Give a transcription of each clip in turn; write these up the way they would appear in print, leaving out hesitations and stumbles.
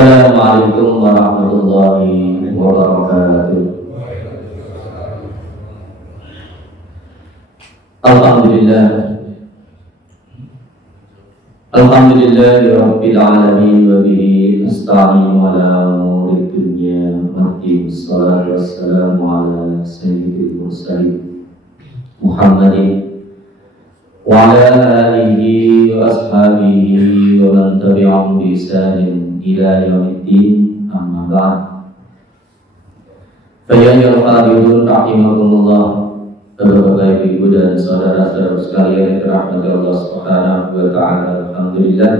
Assalamualaikum warahmatullahi wabarakatuh. Alhamdulillah Rabbil alamin wa bihi nasta'inu ala umuri dunya waddin. Wassalatu wassalamu ala sayyidil mursalin Muhammadin wa ala alihi wa ashabihi wa man tabi'ahum bi ihsanin ila yaumiddin, amma ba'd. Fa ya ayyuhal hadirin rahimakumullah, Bapak-bapak, ibu dan saudara-saudara sekalian yang dirahmati Allah Subhanahu wa taala, alhamdulillah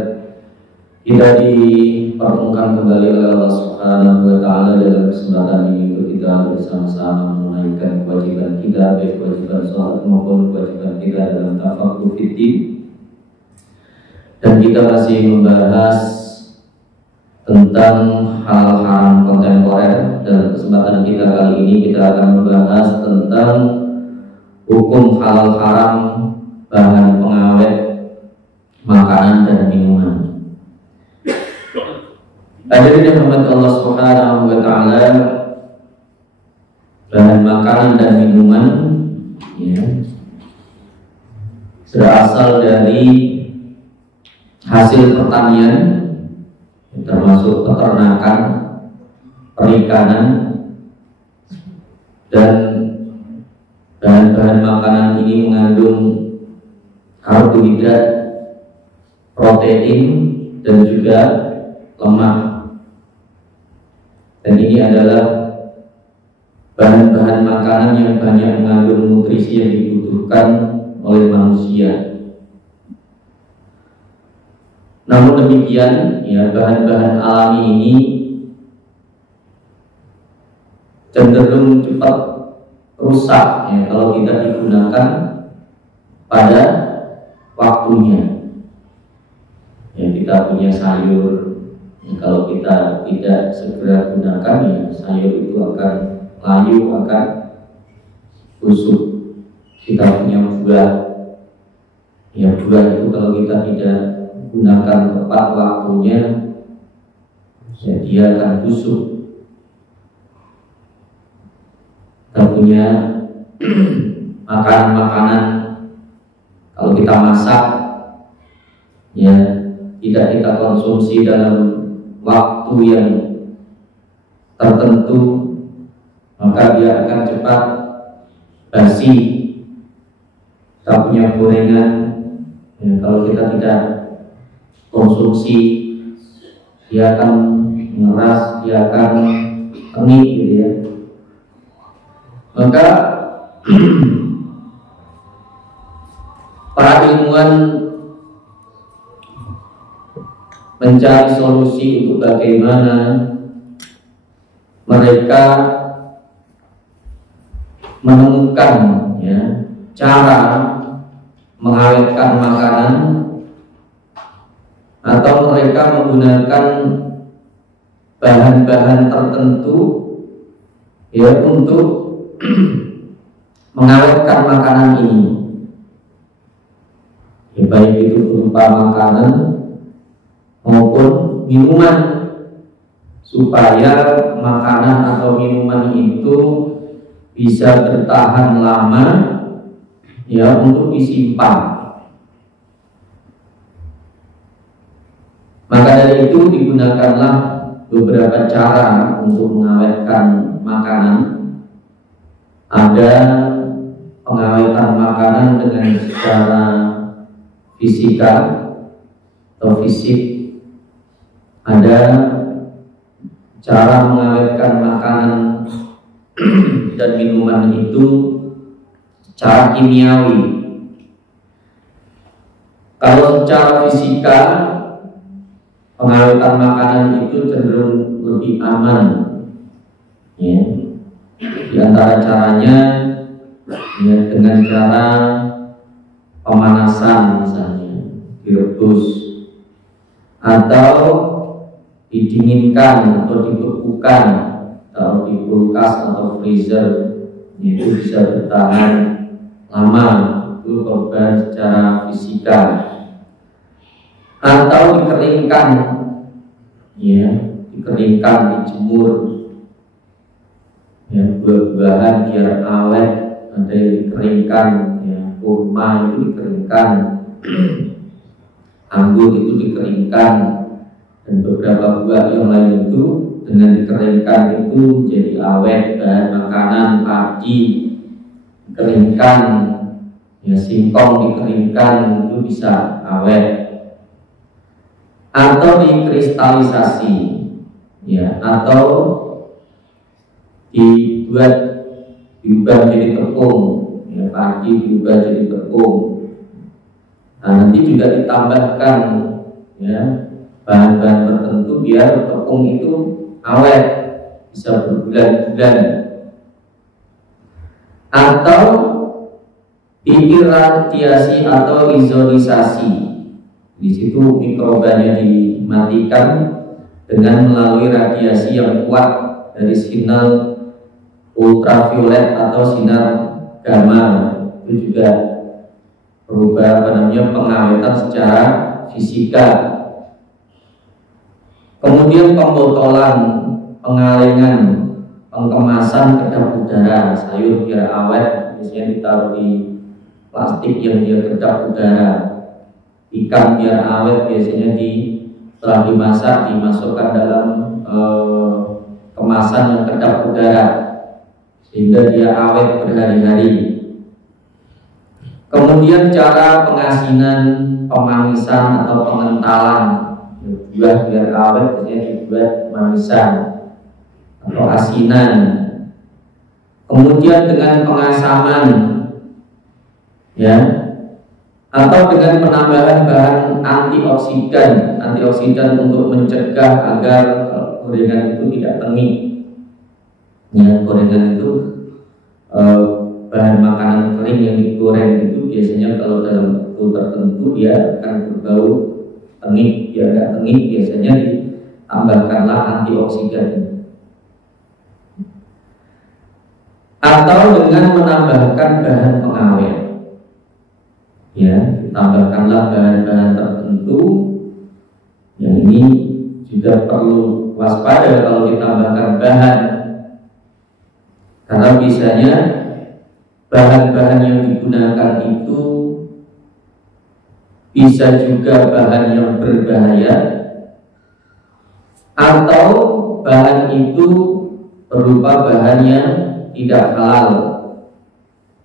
kita dipertemukan kembali oleh Allah Subhanahu wa taala dalam kesempatan ini untuk kita bersama-sama menunaikan kewajiban kita, baik kewajiban sholat maupun kewajiban kita dalam tafaqquh fiddin. Dan kita masih membahas tentang hal haram kontemporer. Dalam kesempatan kita kali ini kita akan membahas tentang hukum halal haram bahan pengawet makanan dan minuman. Hadirin yang dirahmati Allah Subhanahu wa taala, bahan makanan dan minuman berasal dari hasil pertanian, termasuk peternakan, perikanan, dan bahan-bahan makanan ini mengandung karbohidrat, protein, dan juga lemak. Dan ini adalah bahan-bahan makanan yang banyak mengandung nutrisi yang dibutuhkan oleh manusia. Namun demikian, bahan-bahan alami ini cenderung cepat rusak kalau tidak digunakan pada waktunya. Kita punya sayur, kalau kita tidak segera gunakan, sayur itu akan layu, akan busuk. Kita punya buah, buah itu kalau kita tidak gunakan tepat waktunya, dia akan busuk. Kita punya makanan-makanan, kalau kita masak, tidak kita konsumsi dalam waktu yang tertentu, maka dia akan cepat basi. Kita punya gorengan, kalau kita tidak konsumsi, dia akan mengeras, dia akan kenik gitu ya. Maka para ilmuwan mencari solusi untuk bagaimana mereka menemukan cara mengawetkan makanan, atau mereka menggunakan bahan-bahan tertentu untuk mengawetkan makanan ini, baik itu berupa makanan maupun minuman, supaya makanan atau minuman itu bisa bertahan lama untuk disimpan. Maka dari itu digunakanlah beberapa cara untuk mengawetkan makanan. Ada pengawetan makanan dengan secara fisika atau fisik, ada cara mengawetkan makanan dan minuman itu secara kimiawi. Kalau secara fisika, pengawetan makanan itu cenderung lebih aman. Di antara caranya dengan cara pemanasan, misalnya direbus atau didinginkan atau dibekukan, taruh di kulkas atau freezer, itu bisa bertahan lama. Itu korban secara fisika. Atau dikeringkan, dikeringkan, dijemur. Ya, buah-buahan biar awet, ada yang dikeringkan, ya, kurma itu dikeringkan, anggur itu dikeringkan, dan beberapa buah yang lain itu dengan dikeringkan itu jadi awet. Bahan makanan padi dikeringkan, ya, singkong dikeringkan itu bisa awet. Atau dikristalisasi, ya, atau diubah jadi tepung, ya, padi diubah jadi tepung. Nah, nanti juga ditambahkan, ya, bahan-bahan tertentu biar tepung itu awet, bisa berbulan-bulan. Atau diiradiasi atau izonisasi. Di situ mikrobanya dimatikan dengan melalui radiasi yang kuat dari sinar ultraviolet atau sinar gamma. Itu juga berubah pengawetan secara fisika. Kemudian pembotolan, pengalengan, pengemasan kedap udara. Sayur biar awet biasanya ditaruh di plastik yang dia kedap udara. Ikan biar awet biasanya setelah dimasak dimasukkan dalam kemasan yang kedap udara sehingga dia awet berhari-hari. Kemudian cara pengasinan, pemanisan atau pengentalan. Buah biar awet biasanya dibuat manisan atau asinan. Kemudian dengan pengasaman, ya, atau dengan penambahan bahan antioksidan untuk mencegah agar gorengan itu tidak tengik. Ya, gorengan itu bahan makanan kering yang digoreng itu biasanya kalau dalam waktu tertentu dia akan berbau tengik. Biar tidak tengik biasanya ditambahkanlah antioksidan. Atau dengan menambahkan bahan pengawet. Ya, tambahkanlah bahan-bahan tertentu. Yang ini juga perlu waspada kalau ditambahkan bahan, karena biasanya bahan-bahan yang digunakan itu bisa juga bahan yang berbahaya, atau bahan itu berupa bahan yang tidak halal.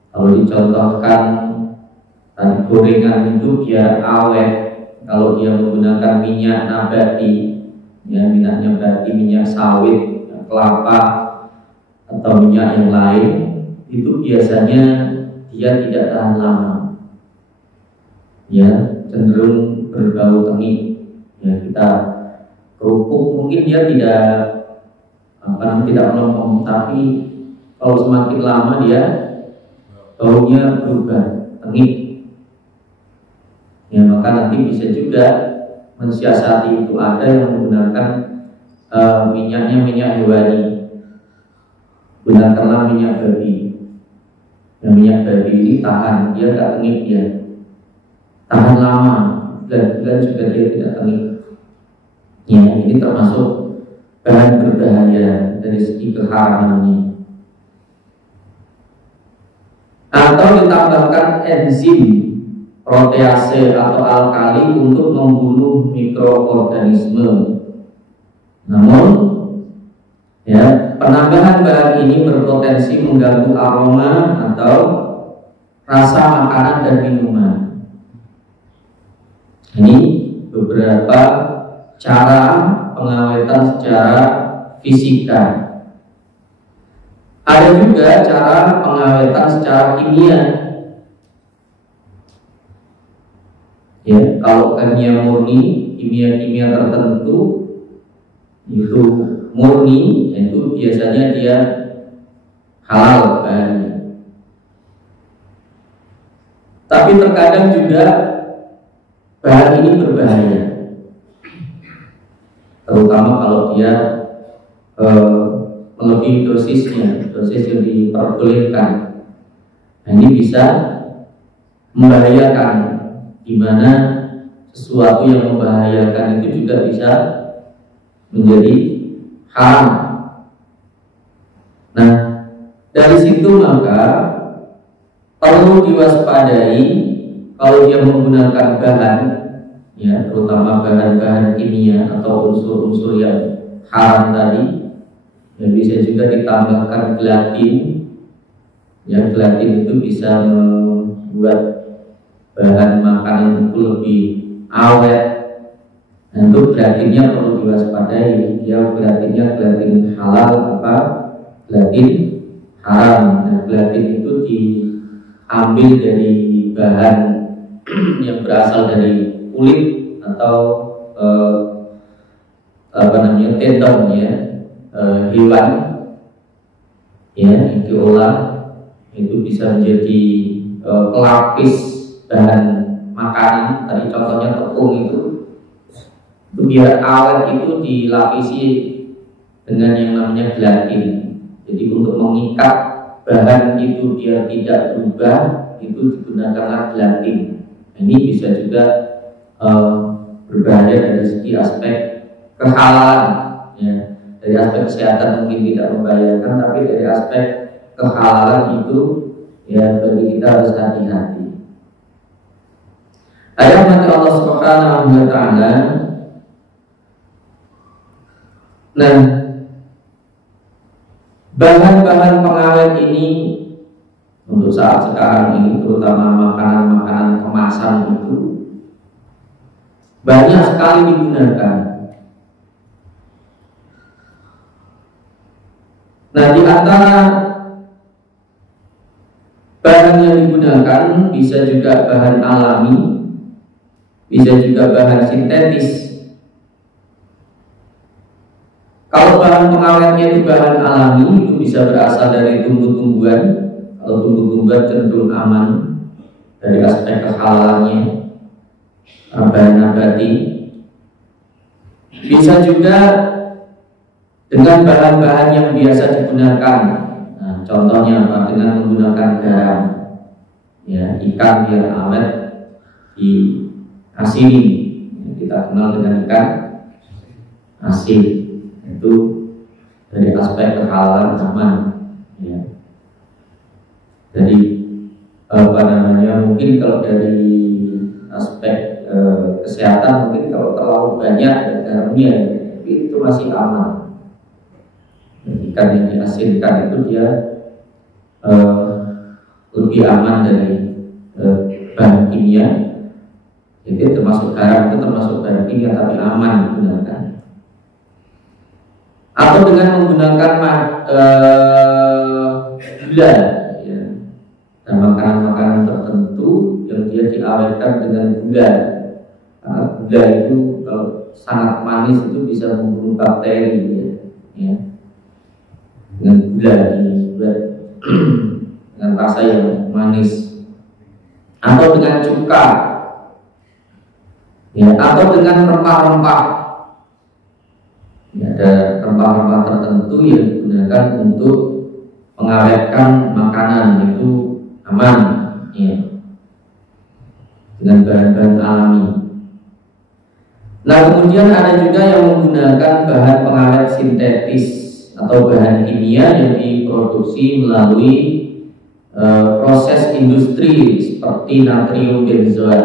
Kalau dicontohkan tadi gorengan itu dia awet kalau dia menggunakan minyak nabati, ya, minyak nabati, minyak sawit, kelapa atau minyak yang lain, itu biasanya dia tidak tahan lama, ya, cenderung berbau tengik. Ya, kita kerupuk mungkin dia tidak melempem, tapi kalau semakin lama dia baunya berubah tengik. Ya, maka nanti bisa juga mensiasati itu. Ada yang menggunakan minyaknya minyak hewani, gunakanlah minyak babi. Yang minyak babi ini tahan, dia tidak tengik, dia tahan lama, bulan-bulan juga dia tidak tengik. Ya, ini termasuk bahan berbahaya dari segi keharamannya. Atau ditambahkan enzim protease atau alkali untuk membunuh mikroorganisme. Namun, ya, penambahan bahan ini berpotensi mengganggu aroma atau rasa makanan dan minuman. Ini beberapa cara pengawetan secara fisika. Ada juga cara pengawetan secara kimia. Ya, kalau kimia murni, kimia tertentu itu murni, itu biasanya dia halal bahannya. Tapi terkadang juga bahan ini berbahaya, terutama kalau dia melebihi dosisnya, dosis yang diperbolehkan. Nah, ini bisa membahayakan, di mana sesuatu yang membahayakan itu juga bisa menjadi haram. Nah, dari situ maka perlu diwaspadai kalau dia menggunakan bahan, ya, terutama bahan-bahan kimia atau unsur-unsur yang haram tadi. Ya, bisa juga ditambahkan gelatin. Ya, gelatin itu bisa membuat bahan makanan itu lebih awet. Nah, itu gelatinnya perlu diwaspadai. Dia gelatinnya gelatin halal apa gelatin haram. Nah, gelatin itu diambil dari bahan yang berasal dari kulit atau tendon, ya, hewan, ya, yang diolah itu bisa menjadi pelapis bahan makanan. Tadi contohnya tepung itu biar awet itu dilapisi dengan yang namanya gelatin. Jadi untuk mengikat bahan itu biar tidak berubah itu digunakanlah gelatin. Ini bisa juga berbahaya dari segi aspek kehalalan, ya. Dari aspek kesehatan mungkin tidak membahayakan, tapi dari aspek kehalalan itu, ya, bagi kita harus hati-hati. Ayat nanti Allah Subhanahu wa Ta'ala. Nah, bahan-bahan pengawet ini untuk saat sekarang ini, terutama makanan-makanan kemasan itu banyak sekali digunakan. Nah, di antara bahan yang digunakan bisa juga bahan alami, bisa juga bahan sintetis. Kalau bahan pengawetnya itu bahan alami, itu bisa berasal dari tumbuh-tumbuhan. Kalau tumbuh-tumbuhan cenderung aman dari aspek kehalalannya. Bahan nabati bisa juga dengan bahan-bahan yang biasa digunakan. Nah, contohnya apa? Dengan menggunakan garam, ya, ikan biar awet diasini, ya, kita kenal dengan ikan asin. Itu dari aspek kehalalan aman, ya. Jadi mungkin kalau dari aspek kesehatan mungkin kalau terlalu banyak garamnya, tapi itu masih aman. Ikan yang diasinkan itu dia lebih aman dari bahan kimia. Jadi termasuk garam itu termasuk bahan kimia tapi aman digunakan. Atau dengan menggunakan gula, ya, dan makanan-makanan tertentu yang dia diawetkan dengan gula. Karena gula itu kalau sangat manis itu bisa membunuh bakteri, ya. Dengan gula dibuat dengan rasa yang manis, atau dengan cuka, ya, atau dengan rempah-rempah. Ya, ada rempah-rempah tertentu yang digunakan untuk mengawetkan makanan, itu aman, ya, dengan bahan-bahan alami. Nah, kemudian ada juga yang menggunakan bahan pengawet sintetis atau bahan kimia yang diproduksi melalui proses industri seperti natrium benzoat.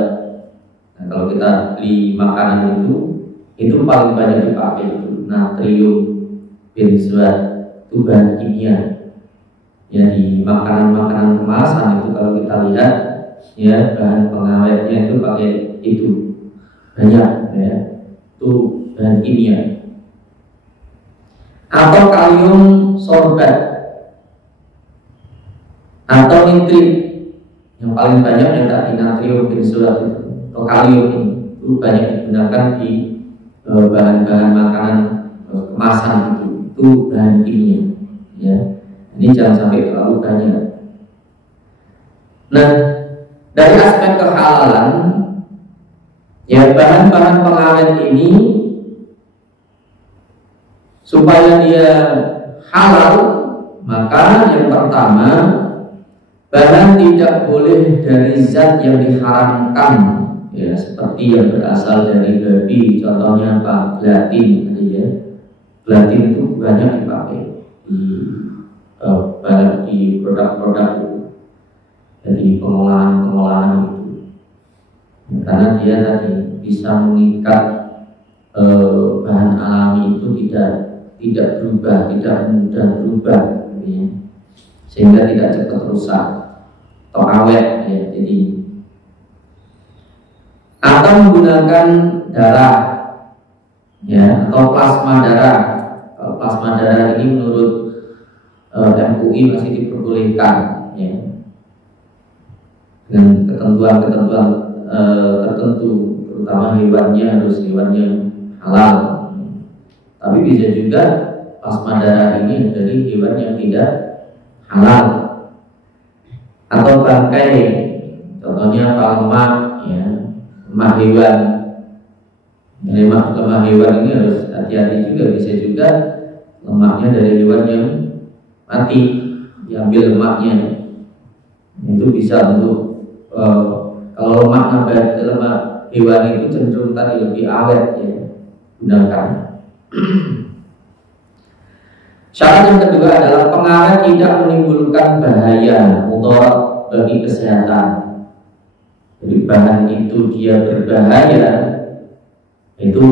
Nah, kalau kita beli makanan itu paling banyak dipakai itu natrium benzoat, itu bahan kimia. Ya, di makanan-makanan kemasan itu kalau kita lihat, ya, bahan pengawetnya itu pakai itu banyak, ya, itu bahan kimia. Atau kalium sorbat atau nitrit, yang paling banyak yang tadi natrium benzoat itu atau kalium itu banyak digunakan di bahan-bahan makanan kemasan itu bahan kimia, ya. Ini jangan sampai terlalu banyak. Nah, dari aspek kehalalan, ya, bahan-bahan pengawet ini supaya dia halal, maka yang pertama, bahan tidak boleh dari zat yang diharamkan, ya, seperti yang berasal dari babi, contohnya apa? Gelatin, ya. gelatin itu banyak dipakai di produk-produk dari pengolahan itu, karena dia tadi bisa mengikat bahan alami itu tidak berubah, tidak mudah berubah, ya, sehingga tidak cepat rusak atau awet, ya. Jadi atau menggunakan darah, ya, atau plasma darah. Kalau plasma darah ini menurut MUI masih diperbolehkan, ya, dengan ketentuan-ketentuan tertentu, terutama hewannya harus hewan yang halal. Tapi bisa juga plasma darah ini dari hewan yang tidak halal, atau bangkai, contohnya lemak, ya, lemak hewan. Lemak hewan ini harus hati-hati juga, bisa juga lemaknya dari hewan yang mati, diambil lemaknya. Itu bisa untuk kalau lemak hewan itu cenderung tadi lebih awet, ya, gunakan. Syarat yang kedua adalah pengawet tidak menimbulkan bahaya mudarat bagi kesehatan. Jadi bahan itu dia berbahaya, itu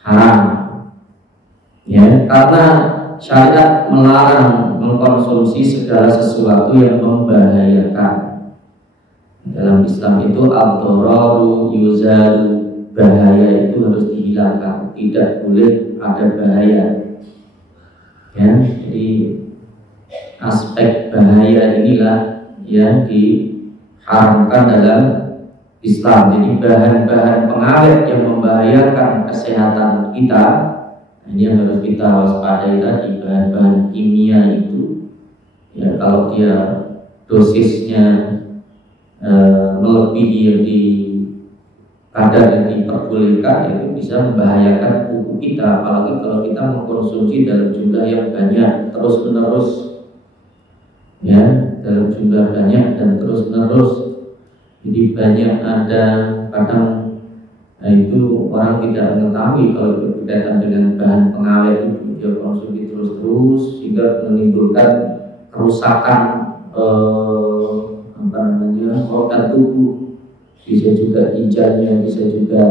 haram, ya, karena syariat melarang mengkonsumsi segala sesuatu yang membahayakan. Dalam Islam itu ad-dararu yuzalu, bahaya itu harus dihilangkan, tidak boleh ada bahaya, ya. Jadi aspek bahaya inilah yang diharamkan dalam Islam. Jadi bahan-bahan pengawet yang membahayakan kesehatan kita, ini yang harus kita waspadai tadi. Bahan-bahan kimia itu, ya, kalau dia dosisnya melebihi yang di kadar yang diperbolehkan, itu bisa membahayakan tubuh kita. Apalagi kalau kita mengkonsumsi dalam jumlah yang banyak terus menerus, ya, dalam jumlah banyak dan terus menerus. Jadi banyak ada kadang itu orang tidak mengetahui kalau itu berkaitan dengan bahan pengawet itu, dia konsumsi terus sehingga menimbulkan kerusakan organ tubuh, bisa juga ginjalnya, bisa juga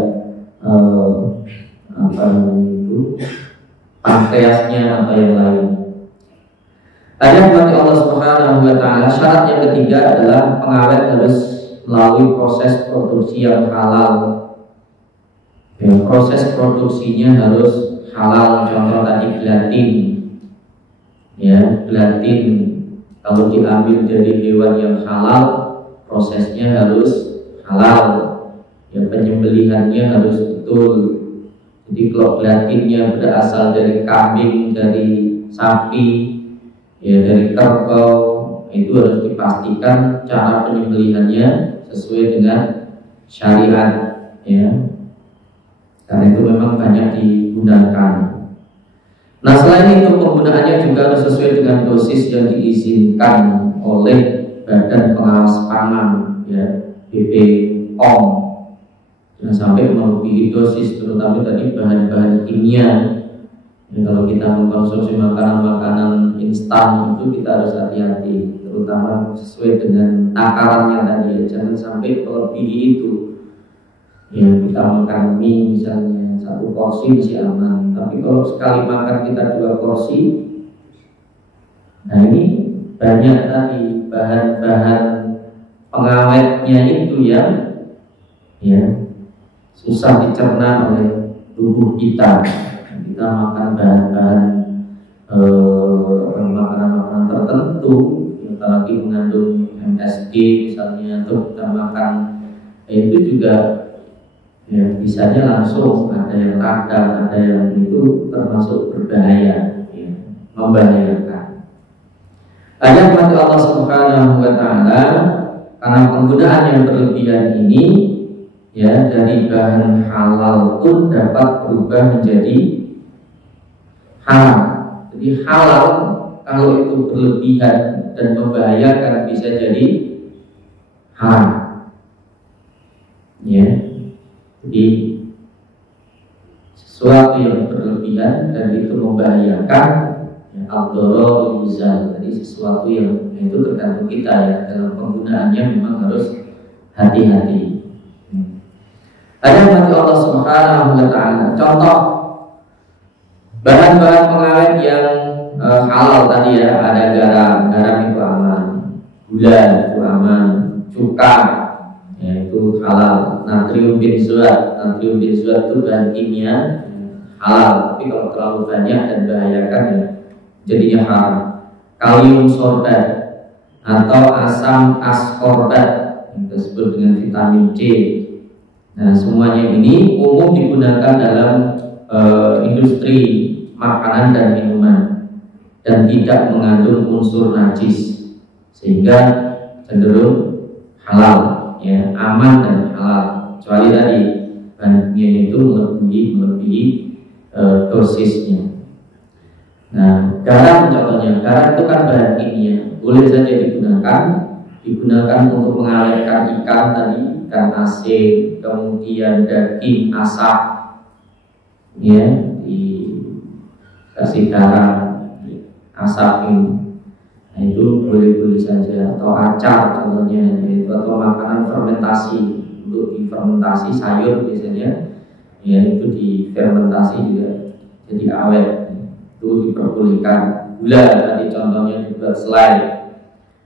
pankreasnya atau yang lain. Ada berarti Allah Subhanahu wa taala, syarat yang ketiga adalah pengawet harus melalui proses produksi yang halal. Ya, proses produksinya harus halal. Contoh tadi gelatin, ya, gelatin kalau diambil dari hewan yang halal, prosesnya harus halal, ya, penyembelihannya harus betul. Jadi kalau gelatinnya berasal dari kambing, dari sapi, ya, dari kerbau, itu harus dipastikan cara penyembelihannya sesuai dengan syariat, ya, karena itu memang banyak digunakan. Nah, selain itu penggunaannya juga harus sesuai dengan dosis yang diizinkan oleh Badan Pengawas Pangan, ya, BPOM. Jangan sampai melebihi dosis, terutama tadi bahan-bahan kimia. Ya, kalau kita mengkonsumsi makanan-makanan instan itu kita harus hati-hati, terutama sesuai dengan takarannya tadi, ya. Jangan sampai melebihi itu. Ya, kita makan mie misalnya 1 porsi masih aman, tapi kalau sekali makan kita 2 porsi, nah ini banyak tadi bahan-bahan pengawetnya itu yang, ya, susah dicerna oleh tubuh kita. Kita makan bahan-bahan makanan-makanan tertentu yang lagi mengandung MSG misalnya, atau kita makan, itu juga, ya, bisanya langsung ada yang radang, ada yang itu termasuk berbahaya, ya, membahayakan. Ada mati Allah Subhanahu wa taala, karena penggunaan yang berlebihan ini, ya, dari bahan halal pun dapat berubah menjadi haram. Jadi halal kalau itu berlebihan dan membahayakan bisa jadi haram, ya. Jadi sesuatu yang berlebihan berlebihan dan itu membahayakan, ya, ad-dharar yuzal. Jadi sesuatu yang itu tergantung kita ya, dalam penggunaannya memang harus hati-hati. Ada mati Allah Subhanahu wa taala. Contoh bahan-bahan pengawet yang halal tadi ya, ada garam itu aman, gula itu aman, cuka ya itu halal, natrium benzoat itu bahan kimia halal, tapi kalau terlalu banyak dan bahayakan ya jadinya haram. Kalium sorbat atau asam askorbat yang disebut dengan vitamin C. Nah, semuanya ini umum digunakan dalam industri makanan dan minuman dan tidak mengandung unsur najis, sehingga cenderung halal, ya, aman dan halal. Kecuali tadi bahan kimia itu melebihi dosisnya. Nah, garam contohnya, garam itu kan bahan kimia, boleh saja digunakan untuk mengawetkan ikan tadi, ikan asin, kemudian daging asap, ya, dikasih garam, asapin. Nah, itu boleh-boleh saja. Atau acar contohnya, yaitu atau makanan fermentasi, untuk difermentasi sayur biasanya, ya itu difermentasi juga jadi awet, itu diperbolehkan. Gula tadi contohnya dibuat selai,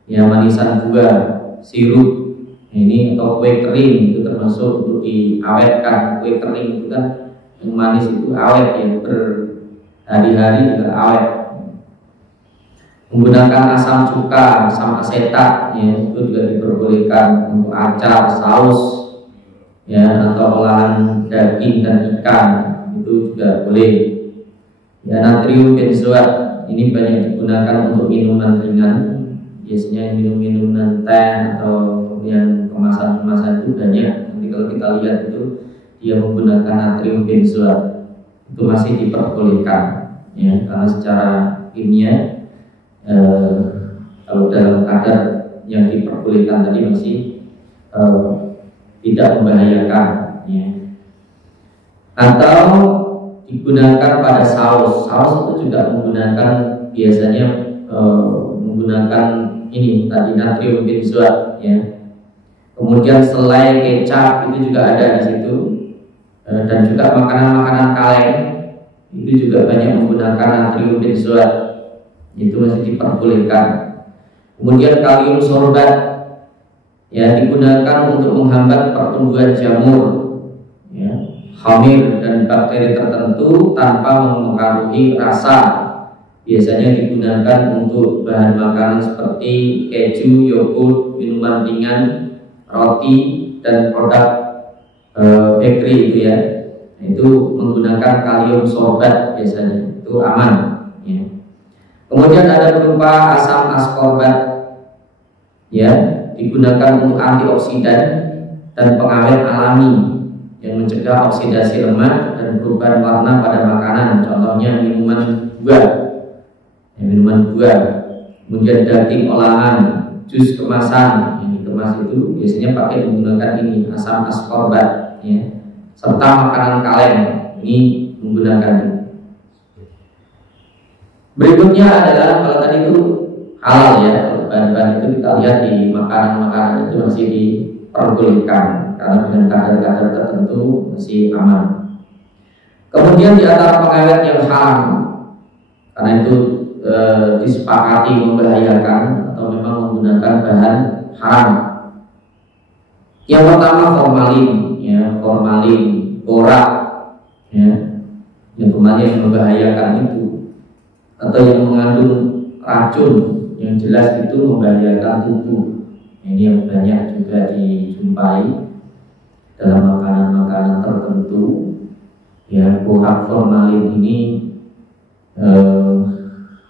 ya, manisan buah, sirup, ini atau kue kering itu termasuk untuk diawetkan. Kue kering itu kan yang manis itu awet ya, berhari-hari juga awet. Menggunakan asam cuka, asam asetat, ya, itu juga diperbolehkan untuk acar, saus, ya, atau olahan daging dan ikan, itu juga boleh. Ya, natrium benzoat ini banyak digunakan untuk minuman ringan, biasanya minuman teh atau yang kemasan-kemasan itu banyak. Nanti kalau kita lihat itu dia menggunakan natrium benzoat, itu masih diperbolehkan, ya, karena secara kimia kalau dalam kadar yang diperbolehkan tadi masih tidak membahayakan, ya. Atau digunakan pada saus itu juga menggunakan biasanya menggunakan ini tadi natrium benzoat, ya. Kemudian selai, kecap itu juga ada di situ, dan juga makanan-makanan kaleng itu juga banyak menggunakan natrium benzoat, itu masih diperbolehkan. Kemudian kalium sorbat, ya, digunakan untuk menghambat pertumbuhan jamur, ya, hamil dan bakteri tertentu tanpa mempengaruhi rasa. Biasanya digunakan untuk bahan makanan seperti keju, yogurt, minuman ringan, roti, dan produk bakery itu, ya. Itu menggunakan kalium sorbat biasanya, itu aman, ya. Kemudian ada berupa asam askorbat, ya, digunakan untuk antioksidan dan pengawet alami yang mencegah oksidasi lemak dan perubahan warna pada makanan. Contohnya minuman buah, ya, minuman buah. Kemudian daging olahan, jus kemasan yang dikemas itu biasanya pakai menggunakan ini asam askorbat, ya, serta makanan kaleng ini menggunakan. Berikutnya adalah kalau tadi itu halal, ya, bahan-bahan itu kita lihat di makanan-makanan itu masih diperbolehkan karena dengan kadar-kadar tertentu masih aman. Kemudian di antara pengawet yang haram karena itu disepakati membahayakan atau memang menggunakan bahan haram. Yang pertama formalin, ya, formalin, borak, ya, yang kemarin membahayakan itu, atau yang mengandung racun yang jelas itu membahayakan tubuh. Ini yang banyak juga dijumpai dalam makanan-makanan tertentu, ya. Borak formalin ini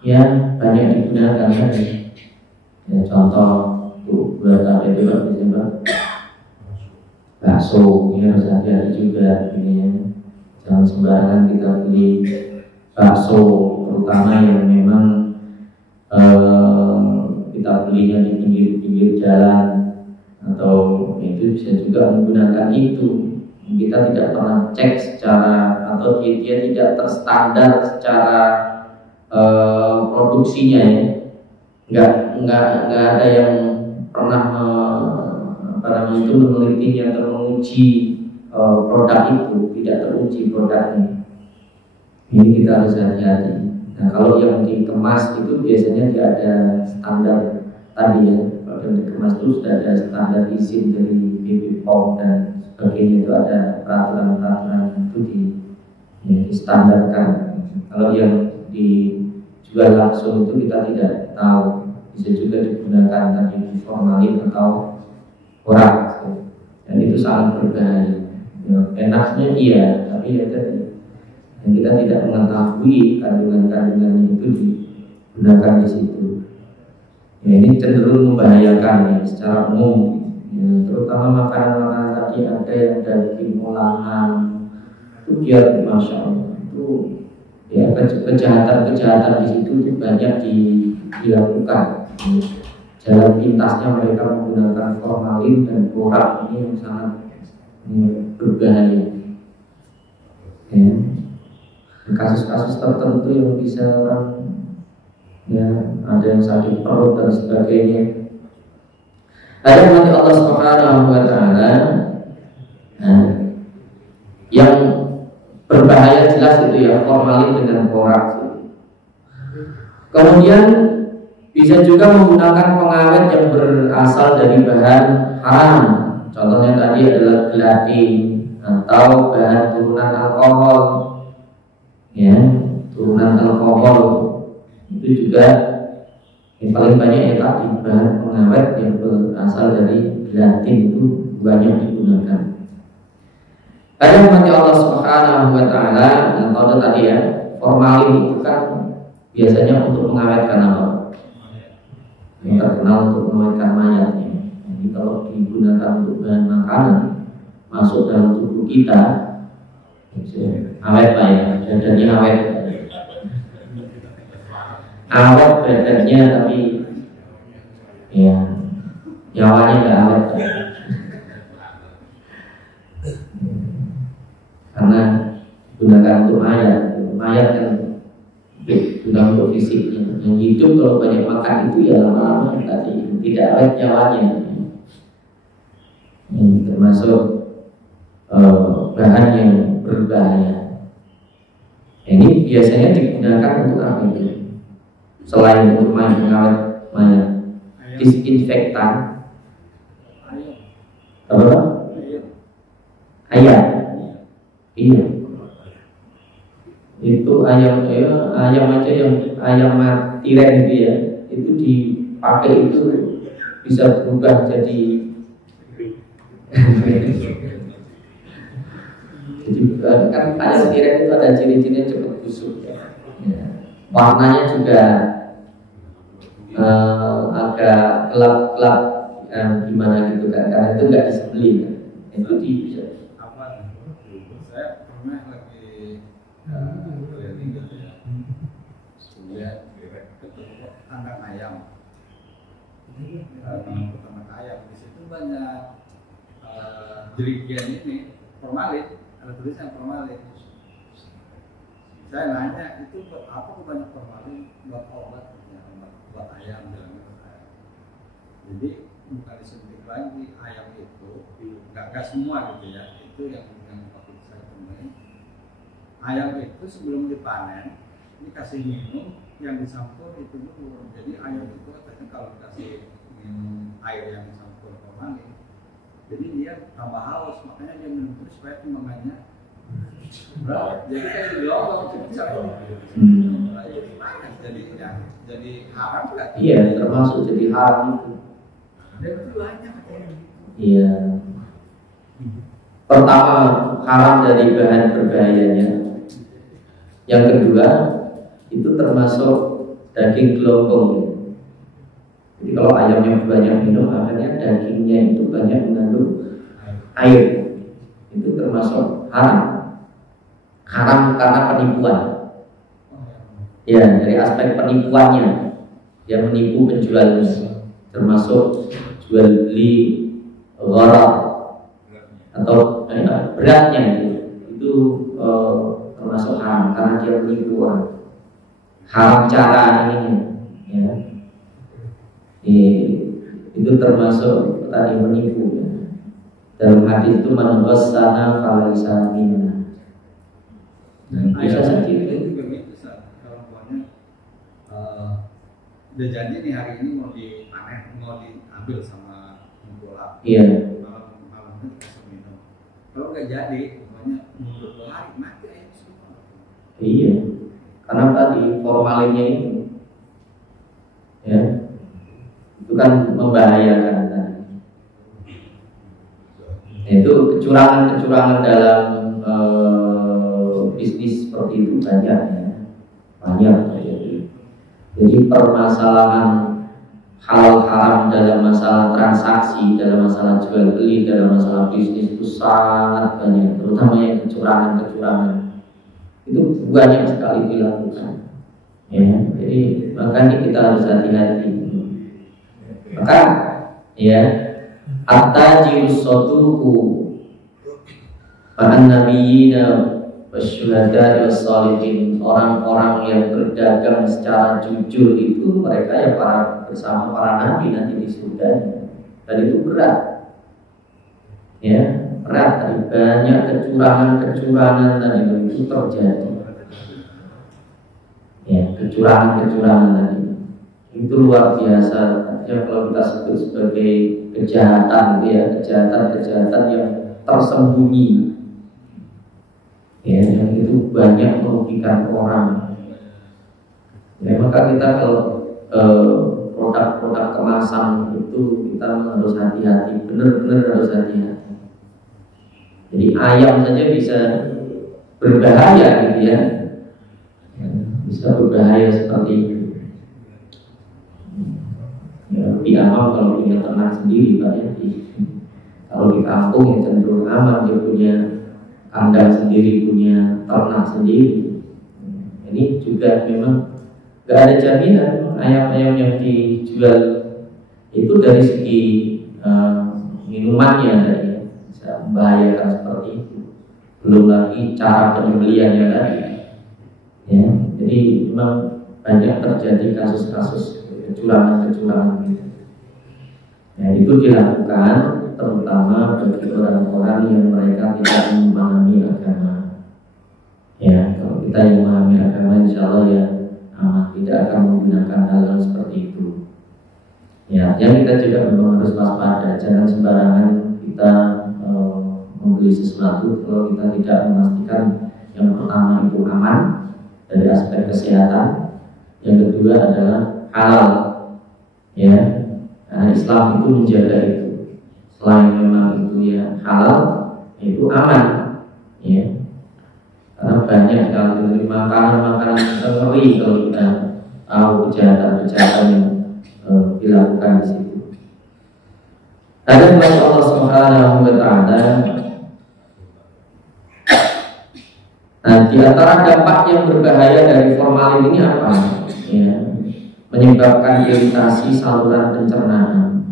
ya banyak digunakan, ya, contoh buat apa itu Pak? Bakso, ya, harus hati-hati juga ini, ya. Jangan sembarangan kita beli bakso, terutama yang memang kita belinya di pinggir-pinggir jalan, atau itu bisa juga menggunakan itu kita tidak pernah cek secara, atau dia tidak terstandar secara produksinya ya. Nggak ada yang pernah itu menelitinya atau menguji produk itu, tidak teruji produknya. Ini kita harus hati-hati. Nah, kalau yang dikemas itu biasanya dia ada standar tadi ya. Kalau yang dikemas itu sudah ada standar izin dari BPOM dan sebagainya, itu ada peraturan-peraturan itu distandarkan. Kalau yang dijual langsung itu kita tidak tahu, bisa juga digunakan tadi formalin atau borak, dan itu sangat berbahaya. Ya, enaknya iya, tapi ya tadi yang kita tidak mengetahui kandungan-kandungan itu digunakan di situ. Ya, ini cenderung membahayakan ya, secara umum. Ya, terutama makanan-makanan tadi ada yang daging olahan itu dia, masya Allah, itu ya kejahatan-kejahatan di situ itu banyak dilakukan. Jalan pintasnya mereka menggunakan formalin dan borak ini yang sangat berbahaya. Ya. Kasus-kasus tertentu yang bisa orang ya ada yang sakit perut dan sebagainya. Ada mati Allah Subhanahu wa taala. Nah, yang berbahaya jelas itu ya formalin dengan borak. Kemudian bisa juga menggunakan pengawet yang berasal dari bahan haram. Contohnya tadi adalah gelatin atau bahan turunan alkohol. Ya, turunan alkohol itu juga yang paling banyak ya tadi bahan pengawet yang berasal dari gelatin itu banyak digunakan. Ada mati Allah Subhanahu wa taala, yang tahu tadi ya, formalin itu kan biasanya untuk mengawetkan apa? Yang terkenal untuk mengawetkan mayat ya. Jadi kalau digunakan untuk bahan makanan masuk dalam tubuh kita, awet lah ya, dadanya awet. Awet badannya tapi ya nyawanya nggak awet. Karena gunakan untuk mayat kan sudah untuk fisiknya. Yang hidup kalau banyak makan itu ya lama-lama tadi tidak awet nyawanya. Ini termasuk bahan yang berbahaya. Ini biasanya digunakan untuk apa itu? Selain untuk mengawet mayat, disinfektan. Apa? Ayam. Iya. Itu ayam aja yang ayam tiren itu ya, itu dipakai itu bisa berubah jadi jadi kan ayam tiren itu ada ciri-cirinya cepat busuk ya. Warnanya juga agak gelap-gelap gimana gitu kan, karena itu nggak disembelih kan. Itu bisa. Saya pernah lagi keliling gitu ya, lihat ketemu kandang ayam, kandang pertama ayam. Di situ banyak jerigen ini formalin, ada tulisan formalin. Saya nanya itu buat apa kok banyak formalin? Buat obat ya, buat ayam, bilangnya buat ayam. Jadi bukan disuntik lagi ayam itu, nggak semua gitu ya. Itu yang waktu saya temuin. Ayam itu sebelum dipanen dikasih minum yang dicampur itu dulu. Jadi ayam itu katanya kalau dikasih minum air yang dicampur formalin, jadi dia tambah haus, makanya dia minum terus supaya timbangannya berat. Jadi kayak dilobong jadi haram nggak? Iya, termasuk jadi haram itu. Dan itu banyak. Iya. Pertama, haram dari bahan berbahayanya. Yang kedua, itu termasuk daging gelonggong. Jadi kalau ayamnya banyak minum, akhirnya dagingnya itu banyak mengandung air. Itu termasuk haram. Haram karena penipuan. Ya, dari aspek penipuannya, dia menipu penjualnya, termasuk jual beli gharar atau beratnya itu termasuk haram karena dia menipu orang. Haram cara ini, ya. Itu termasuk tadi menipu. Ya. Dalam hadis itu man ghassana falaysa minna. Bisa saja itu juga gitu, kalau buahnya udah janji nih hari ini mau dipanen, mau diambil sama penggola. Iya. Malamnya dikasih minum. Kalau nggak jadi, buahnya mundur 2 hari mati aja semua. Iya. Karena tadi formalinnya itu, ya, itu kan membahayakan tadi. Itu kecurangan dalam bisnis seperti itu banyak, ya. Banyak terjadi. Jadi permasalahan halal haram dalam masalah transaksi, dalam masalah jual beli, dalam masalah bisnis itu sangat banyak, terutama yang kecurangan itu banyak sekali dilakukan. Ya, jadi makanya kita harus hati-hati. Maka ya, at-tajirus saduqu ma'an nabiyina wasyuhada'i wassalihin. Orang-orang yang berdagang secara jujur itu mereka ya bersama para nabi nanti di surga. Dan itu berat. Ya, berat tadi, banyak kecurangan tadi itu terjadi. Ya, kecurangan tadi itu luar biasa. Ya, kalau kita sebut sebagai kejahatan, ya, kejahatan yang tersembunyi. Ya, yang itu banyak merugikan orang. Ya, maka kita kalau produk-produk kemasan itu kita harus hati-hati, benar-benar harus hati-hati. Jadi ayam saja bisa berbahaya gitu ya, bisa berbahaya seperti itu. Ya, lebih aman kalau punya ternak sendiri Pak ya. Kalau di kampung ya cenderung aman, dia punya kandang sendiri, punya ternak sendiri. Ini juga memang gak ada jaminan ayam-ayam yang dijual itu dari segi minumannya tadi ya, bisa membahayakan seperti itu. Belum lagi cara penyembelihannya tadi. Ya, jadi memang banyak terjadi kasus-kasus kecurangan gitu. Ya, itu dilakukan terutama bagi orang-orang yang mereka tidak memahami agama. Ya, kalau kita yang memahami agama, insya Allah ya tidak akan menggunakan hal seperti itu. Ya, yang kita juga memang harus waspada, jangan sembarangan kita membeli sesuatu kalau kita tidak memastikan yang pertama itu aman dari aspek kesehatan, yang kedua adalah halal. Ya, karena Islam itu menjaga itu. Selain memang itu ya halal, itu aman. Ya, karena banyak sekali makanan ngeri kalau kita tahu kejahatan yang dilakukan di situ. Ada firman Allah Subhanahu wa taala. Nah, di antara dampak yang berbahaya dari formalin ini apa? Ya, menyebabkan iritasi saluran pencernaan,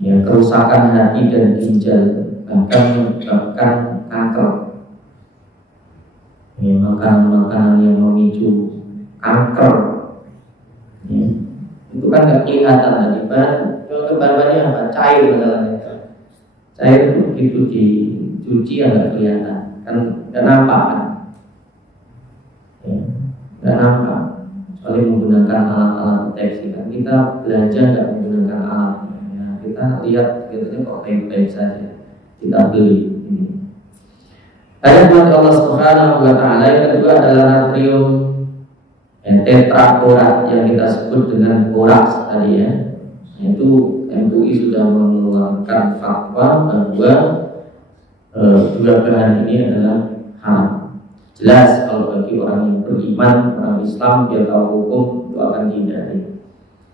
ya, kerusakan hati dan ginjal, bahkan menyebabkan kanker. Ya, makanan-makanan yang memicu kanker, ya, itu kan nggak kelihatan tadi, bahannya apa? Cair masalahnya. Cair itu begitu dicuci ya nggak kelihatan, kan nggak nampak kan? Ya, nggak nampak. Kecuali menggunakan alat-alat deteksi kan, kita belanja nggak menggunakan alat. Ya, kita lihat biasanya kok baik-baik saja, kita beli ini. Ada buat Allah Subhanahu wa taala. Yang kedua adalah natrium tetrakorat yang kita sebut dengan boraks tadi ya. Itu MUI sudah mengeluarkan fatwa bahwa dua bahan ini adalah haram. Jelas kalau bagi orang yang beriman, orang Islam, dia tahu hukum itu akan dihindari.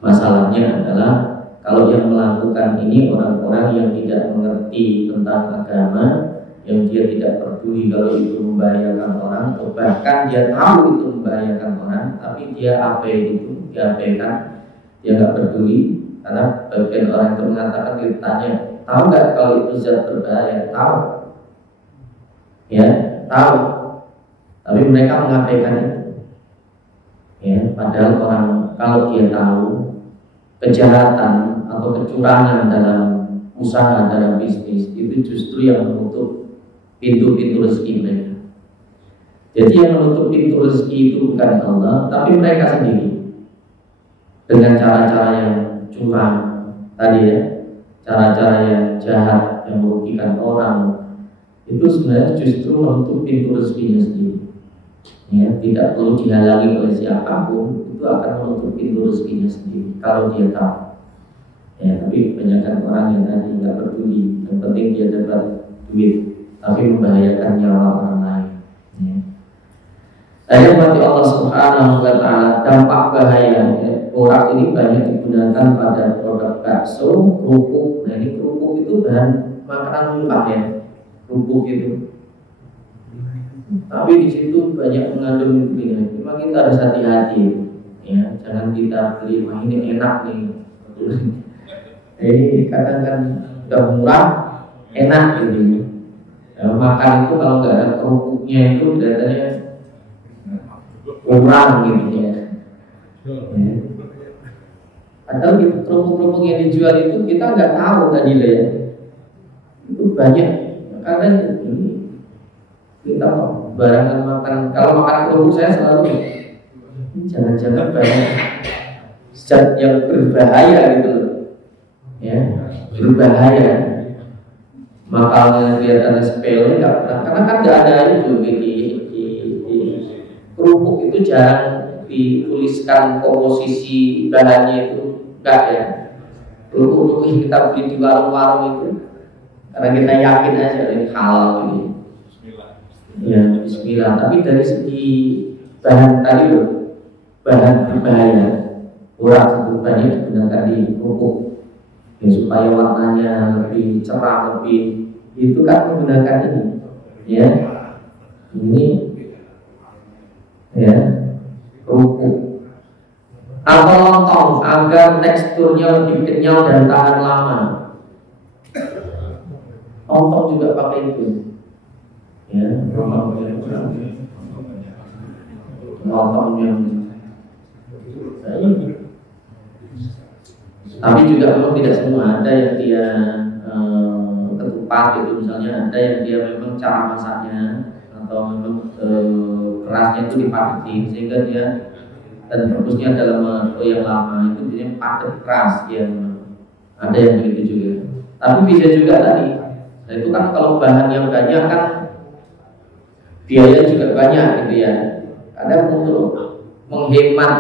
Masalahnya adalah kalau yang melakukan ini orang-orang yang tidak mengerti tentang agama, yang dia tidak peduli kalau itu membahayakan orang, atau bahkan dia tahu itu membahayakan orang, tapi dia abaikan, dia nggak peduli. Karena bagian orang itu mengatakan, ditanya Tahu nggak kalau itu zat berbahaya? Tahu, ya, tahu. Tapi mereka mengabaikan itu. Ya, padahal orang kalau dia tahu kejahatan atau kecurangan dalam usaha, dalam bisnis, itu justru yang menutup pintu-pintu rezeki mereka. Jadi yang menutup pintu rezeki itu bukan Allah, tapi mereka sendiri dengan cara-cara yang curang tadi ya, cara-cara yang jahat yang merugikan orang, itu sebenarnya justru menutup pintu rezekinya sendiri. Ya, tidak perlu dihalangi oleh siapapun, itu akan menutup pintu rezekinya sendiri kalau dia tahu. Ya, tapi kebanyakan orang yang tadi nggak peduli, yang penting dia dapat duit, tapi membahayakan nyawa orang lain. Ya. Ayat mati Allah Subhanahu wa Ta'ala, dampak bahaya. Borak ini banyak digunakan pada produk bakso, kerupuk. Nah, ini kerupuk itu bahan makanan murah ya, kerupuk itu. Tapi di situ banyak mengandung nutrien. Cuma kita harus hati-hati, ya, jangan kita beli wah ini enak nih. Ini kadang kan udah murah, enak gitu. Ya, makan itu kalau nggak ada kerupuknya itu kelihatannya kurang gitu ya. Ya. Padahal gitu, kerupuk-kerupuk yang dijual itu kita nggak tahu tadi lah ya. Itu banyak. Kadang ini kita barangan makan. Kalau makan kerupuk saya selalu jangan-jangan banyak zat yang berbahaya gitu loh. Ya, berbahaya. Makalnya kelihatan sepele, karena kan nggak ada itu di kerupuk itu jarang dituliskan komposisi bahannya itu, enggak ya. Kerupuk yang kita beli di warung-warung itu, karena kita yakin aja ini halal ini. Ya, bismillah. Tapi dari segi bahan tadi loh, bahan berbahaya, orang itu banyak digunakan di kerupuk. Ya, supaya warnanya lebih cerah, lebih itu kan menggunakan ini, ya, ini, ya, kerupuk atau lontong agar teksturnya lebih kenyal dan tahan lama. Lontong juga pakai itu, ya, lontong yang tapi juga memang tidak semua, ada yang dia ketupat itu misalnya, ada yang dia memang cara masaknya atau memang kerasnya itu dipadetin sehingga dia dan rebusnya dalam waktu yang lama itu dia padat keras ya, ada yang begitu juga. Tapi bisa juga tadi, nah itu kan kalau bahan yang banyak kan biaya juga banyak gitu ya. Kadang untuk menghemat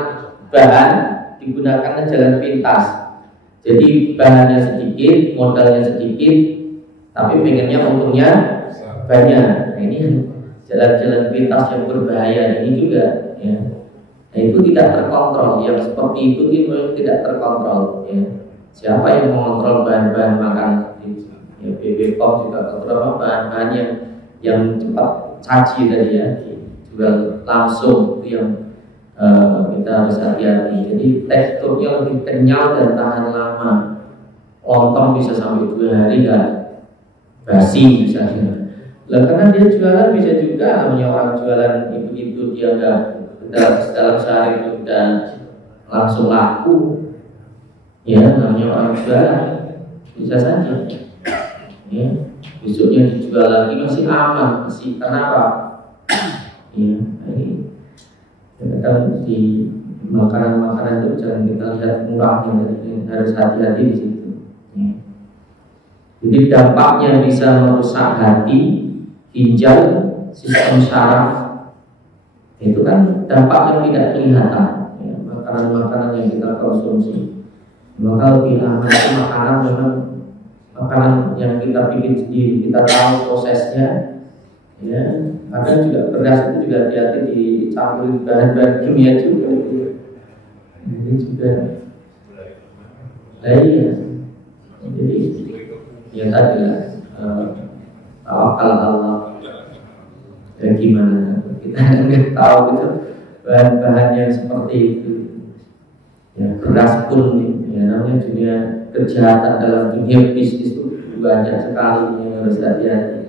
bahan digunakan jalan pintas. Jadi bahannya sedikit, modalnya sedikit, tapi pengennya untungnya banyak. Nah, ini jalan-jalan pintas yang berbahaya ini juga, ya. Nah, itu tidak terkontrol. Yang seperti itu tidak terkontrol. Ya. Siapa yang mengontrol bahan-bahan makanan? Ya, BPOM juga kontrol bahan-bahan yang cepat saji tadi ya, jual langsung itu yang kita harus hati-hati. Jadi teksturnya lebih kenyal dan tahan lama. Lontong bisa sampai 2 hari kan basi misalnya. Lah karena dia jualan bisa juga, namanya orang jualan itu dia udah dalam sehari itu udah langsung laku. Ya, namanya orang jualan bisa saja. Ya, besoknya dijual lagi masih aman, masih kenapa? Ya, ini kadang di makanan-makanan itu jangan kita lihat murahnya, harus hati-hati di situ. Ya. Jadi dampaknya bisa merusak hati, ginjal, sistem saraf. Itu kan dampak yang tidak kelihatan. Ya, makanan-makanan yang kita konsumsi. Maka lebih aman itu makanan memang makanan yang kita bikin sendiri, kita tahu prosesnya. Ya, karena juga beras itu juga hati-hati dicampurin bahan-bahan kimia juga. Ini juga, iya. Jadi, ya tadi lah, tawakal Allah. Ya gimana? Kita nggak tahu itu bahan-bahan yang seperti itu. Ya beras pun, ya namanya dunia kejahatan dalam dunia bisnis itu banyak sekali yang harus hati-hati.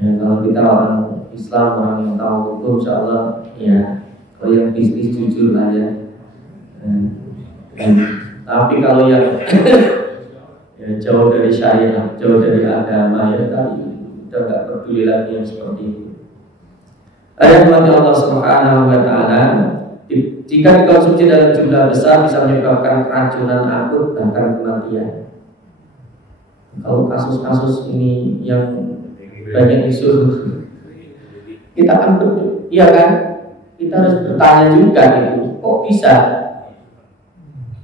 Ya, kalau kita orang Islam, orang yang tahu hukum, insya Allah ya, kalau yang bisnis jujur lah ya. Tapi kalau yang ya, jauh dari syariat, jauh dari agama ya tadi udah nggak peduli lagi yang seperti itu. Ayat Allah Subhanahu wa Ta'ala, jika dikonsumsi dalam jumlah besar bisa menyebabkan keracunan akut bahkan kematian. Kalau kasus-kasus ini yang banyak isu, kita kan iya kan? Kita harus bertanya juga gitu, kok bisa?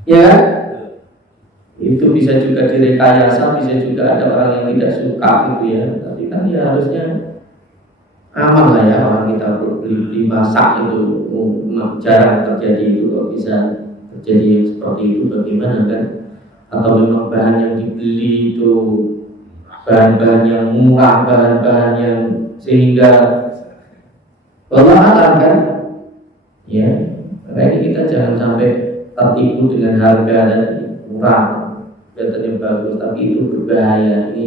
Ya, itu bisa juga direkayasa, bisa juga ada orang yang tidak suka gitu ya. Tapi kan ya harusnya aman lah ya, orang kita beli masak itu jarang terjadi itu, kok bisa terjadi seperti itu bagaimana kan? Atau memang bahan yang dibeli itu bahan-bahan yang murah, bahan-bahan yang sehingga Allah alam kan? Ya, makanya kita jangan sampai tertipu dengan harga dan murah, kelihatannya bagus, tapi itu berbahaya. Ini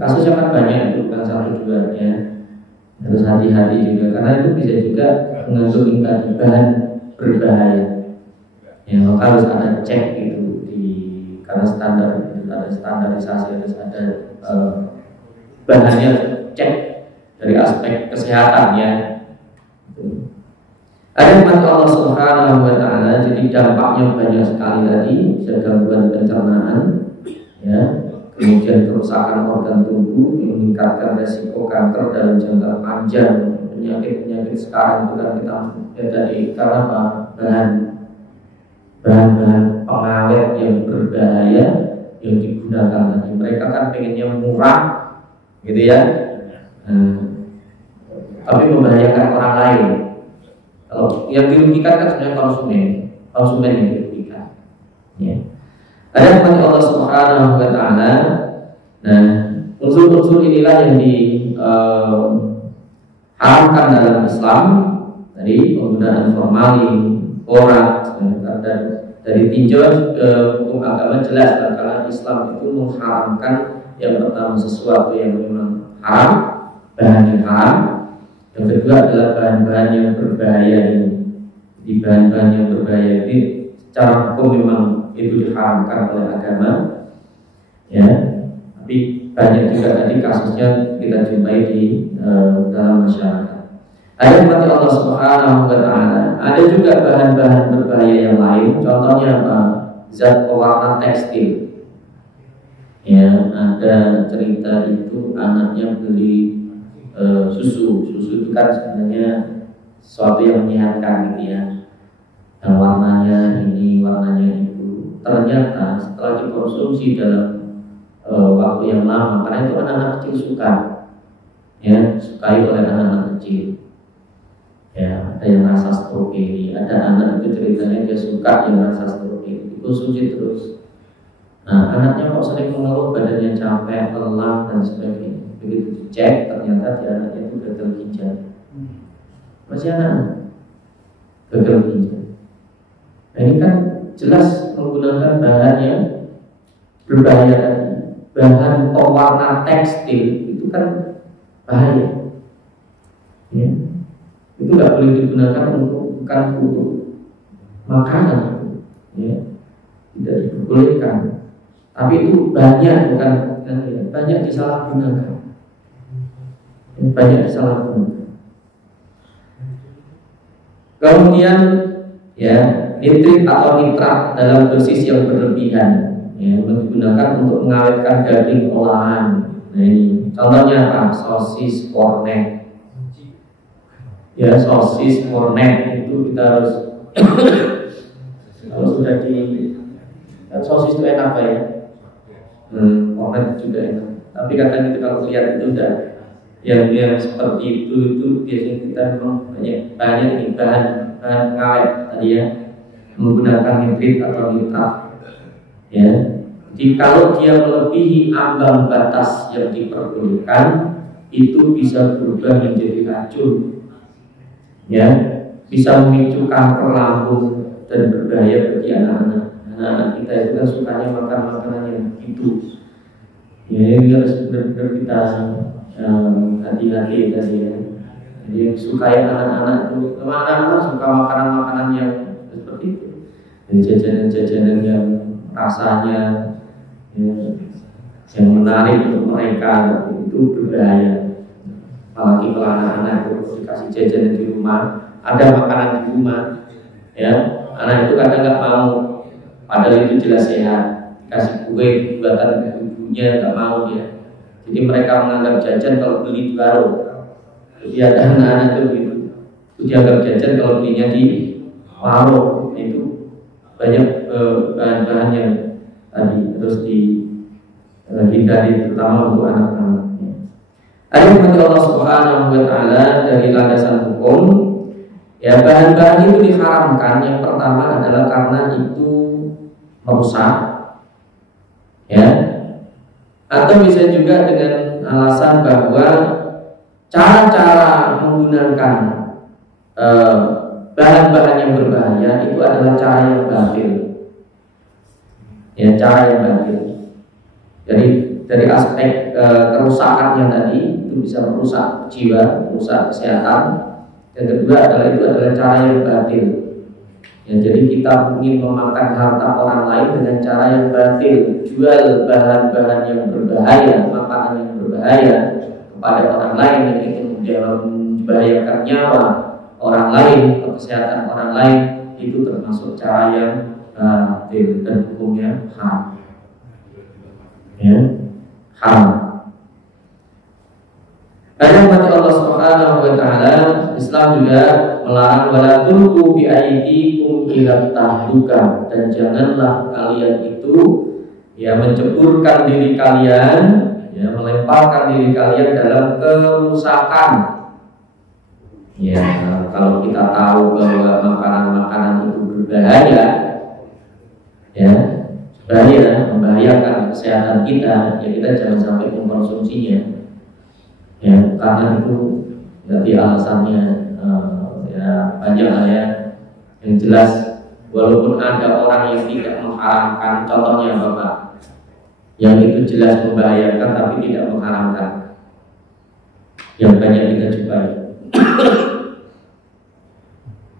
kasusnya kan banyak, itu bukan satu dua ya. Harus hati-hati juga, karena itu bisa juga mengandung tadi bahan berbahaya. Ya, maka harus ada cek gitu karena ada standarisasi, harus ada bahannya cek dari aspek kesehatan ya. Ada firman Allah Subhanahu wa Ta'ala, jadi dampaknya banyak sekali tadi, bisa gangguan pencernaan, ya, kemudian kerusakan organ tubuh, meningkatkan resiko kanker dalam jangka panjang. Penyakit-penyakit sekarang itu kan kita ya tadi karena apa? Bahan-bahan pengawet yang berbahaya yang digunakan tadi. Mereka kan pengennya murah, gitu ya, tapi membahayakan orang lain. Kalau yang dirugikan kan sebenarnya konsumen yang dirugikan. Ya. Ada firman Allah Subhanahu wa Ta'ala. Nah, unsur-unsur inilah yang diharamkan dalam Islam. Tadi penggunaan formalin, borax, dan dari tinjauan hukum agama jelas karena Islam itu mengharamkan yang pertama sesuatu yang memang haram, bahan yang haram. Yang kedua adalah bahan-bahan yang berbahaya ini. Di bahan-bahan yang berbahaya ini secara hukum memang itu diharamkan oleh agama, ya. Tapi banyak juga tadi kasusnya kita jumpai di dalam masyarakat. Ada firman Allah Subhanahu wa Ta'ala. Ada juga bahan-bahan berbahaya yang lain. Contohnya apa? Zat pewarna tekstil. Ya, ada cerita itu anaknya beli susu itu kan sebenarnya sesuatu yang menyehatkan gitu ya. Yang warnanya ini, warnanya itu. Ternyata setelah dikonsumsi dalam waktu yang lama, karena itu anak-anak kecil suka, ya, sukai oleh anak-anak kecil. Ya, ada yang rasa stroberi, ada anak itu ceritanya dia suka yang rasa stroberi, dikonsumsi terus. Nah, anaknya kok sering mengeluh badannya capek, lelah dan sebagainya. Begitu dicek ternyata di anaknya itu gagal ginjal. Masih anak gagal ginjal. Nah, ini kan jelas menggunakan bahan yang berbahaya tadi. Bahan pewarna tekstil itu kan bahaya. Ya. Itu nggak boleh digunakan bukan untuk makanan, ya. Tidak diperbolehkan. Tapi itu banyak banyak disalahgunakan. Banyak disalahgunakan. Kemudian ya, nitrit atau nitrat dalam dosis yang berlebihan, ya, digunakan untuk mengawetkan daging olahan. Nah, ini contohnya apa? Sosis kornet. Ya, sosis kornet itu kita harus kalau sudah kan sosis itu enak Pak ya. Kornet juga enak. Tapi katanya itu kalau lihat itu udah yang seperti itu biasanya kita memang banyak ini bahan pengawet tadi ya, menggunakan nitrit atau nitrat. Ya. Jadi kalau dia melebihi ambang batas yang diperbolehkan, itu bisa berubah menjadi racun. Ya, bisa memicu kanker lambung dan berbahaya bagi anak-anak. Anak-anak kita itu kan sukanya makan makanan yang itu, Ya, ini harus benar-benar kita hati-hati tadi ya. Jadi sukai anak-anak itu, anak-anak suka makanan-makanan yang seperti itu, dan jajanan-jajanan yang rasanya ya, yang menarik untuk mereka itu berbahaya. Apalagi kalau anak-anak itu dikasih jajanan di rumah, ada makanan di rumah, ya anak itu kadang nggak mau, padahal itu jelas sehat. Kasih kue buatan ibunya nggak mau dia. Jadi mereka menganggap jajan kalau beli di warung. Jadi ada anak-anak itu gitu. Itu dianggap jajan kalau belinya di warung. Itu banyak bahan-bahan yang tadi terus dihindari, terutama untuk anak-anak. Ada firman Allah Subhanahu wa taala dari landasan hukum, ya bahan-bahan itu diharamkan. Yang pertama adalah karena itu merusak, ya, atau bisa juga dengan alasan bahwa cara-cara menggunakan bahan-bahan yang berbahaya itu adalah cara yang batil, ya, cara yang batil. Jadi dari aspek kerusakannya tadi itu bisa merusak jiwa, merusak kesehatan. Yang kedua itu adalah cara yang batil. Ya, jadi kita ingin memakan harta orang lain dengan cara yang batil, jual bahan-bahan yang berbahaya, makanan yang berbahaya kepada orang lain yang itu membahayakan nyawa orang lain, kesehatan orang lain, itu termasuk cara yang batil dan hukumnya haram. Ya, haram. Karena mati Allah Subhanahu wa taala, Islam juga melarang wala tulqu bi aydikum ila tahluka, dan janganlah kalian itu ya menceburkan diri kalian, ya melemparkan diri kalian dalam kerusakan. Ya, kalau kita tahu bahwa makanan-makanan itu berbahaya, ya, membahayakan kesehatan kita, ya kita jangan sampai mengkonsumsinya. Ya, karena itu berarti alasannya ya banyak lah ya. Yang jelas walaupun ada orang yang tidak mengharamkan, contohnya Bapak, yang itu jelas membahayakan tapi tidak mengharamkan, yang banyak kita jumpai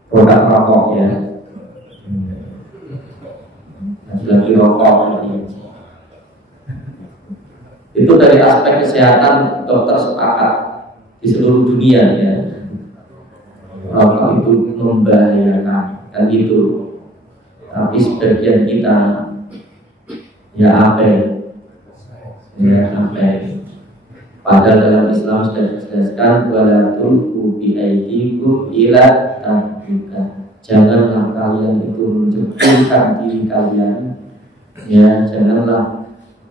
produk rokok ya, lagi rokok ini. Itu dari aspek kesehatan dokter sepakat di seluruh dunia ya, rokok itu membahayakan kan gitu. Tapi sebagian kita ya abai, padahal dalam Islam sudah dijelaskan wala tulqu bi aydikum ila tahluka, janganlah kalian itu menceburkan diri kalian, ya janganlah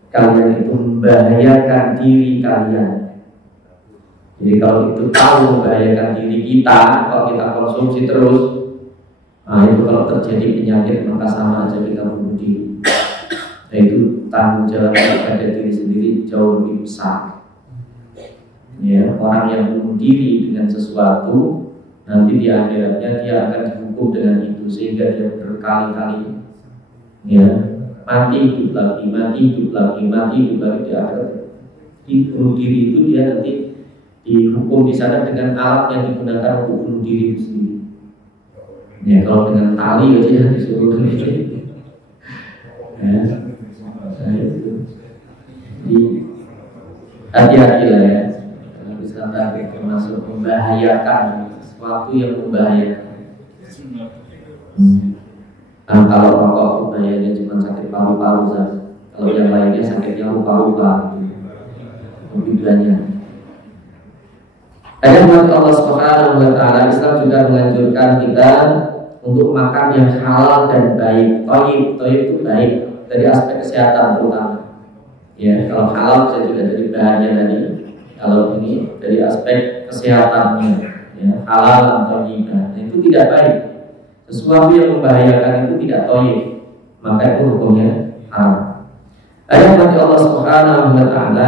kalian itu membahayakan diri kalian. Jadi kalau itu tahu membahayakan diri kita, kalau kita konsumsi terus, nah itu kalau terjadi penyakit maka sama aja kita bunuh diri. Nah itu tanggung jawab pada diri sendiri jauh lebih besar. Ya, orang yang bunuh diri dengan sesuatu, nanti di akhiratnya dia akan dihukum dengan itu, sehingga dia berkali-kali ya mati hidup lagi di akhirat. Di bunuh diri itu dia nanti dihukum di sana dengan alat yang digunakan untuk bunuh diri itu sendiri. Ya kalau dengan tali aja disuruh gitu. Ya, nah itu. Jadi hati-hati lah ya. Bisa tadi termasuk membahayakan, sesuatu yang membahayakan. Nah, kalau rokok itu bahayanya cuma sakit paru-paru saja. Kalau yang lainnya sakitnya lupa-lupa, lebih banyak. Ada umat Allah Subhanahu wa taala, Islam juga menganjurkan kita untuk makan yang halal dan baik. Thayyib itu baik dari aspek kesehatan terutama. Ya, kalau halal bisa juga dari bahannya tadi. Kalau ini dari aspek kesehatannya, ya, halal atau tidak, itu tidak baik. Sesuatu yang membahayakan itu tidak thayyib, maka itu hukumnya haram. Ayat mati Allah Subhanahu wa taala,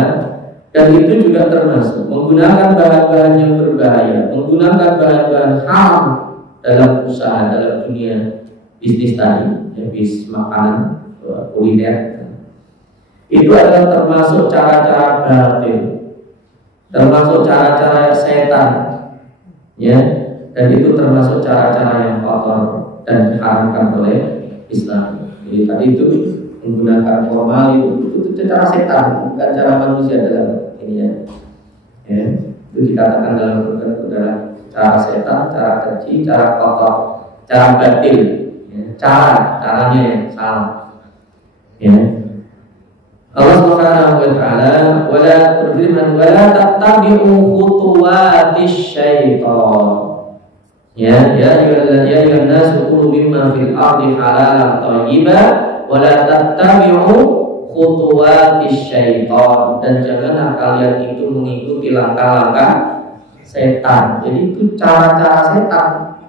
dan itu juga termasuk menggunakan bahan-bahan yang berbahaya, menggunakan bahan-bahan haram dalam usaha, dalam dunia bisnis tadi, ya, bisnis makanan, kuliner. itu adalah termasuk cara-cara batil, termasuk cara-cara setan, ya, dan itu termasuk cara-cara yang kotor dan diharamkan oleh Islam. Jadi tadi itu menggunakan formal itu cara setan, bukan cara manusia dalam ini ya. Itu dikatakan dalam Al-Quran itu adalah cara setan, cara keji, cara kotor, cara batil, ya. Caranya yang salah. Ya. Allah Subhanahu wa taala wala berfirman wala tattabi'u khutuwatis syaitan. Ya ayyuhan nasu kulu mimma fil ardi halalan thayyiban wala tattabi'u khutuwatis syaitan, dan janganlah kalian itu mengikuti langkah-langkah setan. Jadi itu cara-cara setan,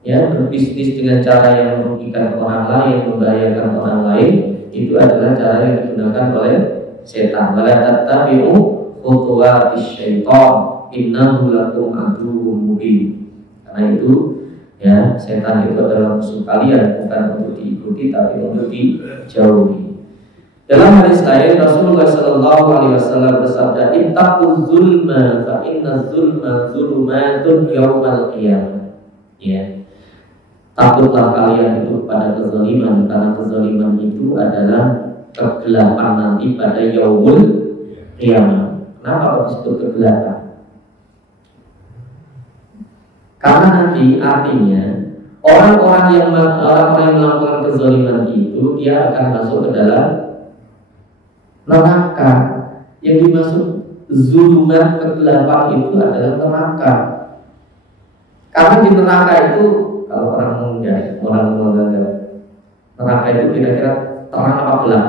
ya, berbisnis dengan cara yang merugikan orang lain, membahayakan orang lain, itu adalah cara yang digunakan oleh setan. Wala tattabi'u khutuwatis syaitan innahu lakum aduwwum mubin. Karena itu, ya, setan itu adalah musuh kalian, bukan untuk diikuti tapi untuk dijauhi. Dalam hadis lain Rasulullah SAW bersabda, "Ittaqul zulma fa inna zulma zulumatun yaumal qiyamah." Ya. Takutlah kalian itu pada kezaliman, karena kezaliman itu adalah kegelapan nanti pada yaumul qiyamah. Kenapa disebut kegelapan? Karena nanti artinya orang-orang yang melakukan kezaliman itu dia akan masuk ke dalam neraka. Yang dimaksud zulumat, kegelapan itu adalah neraka. Karena di neraka itu, kalau orang menganggap neraka itu kira-kira terang apa gelap?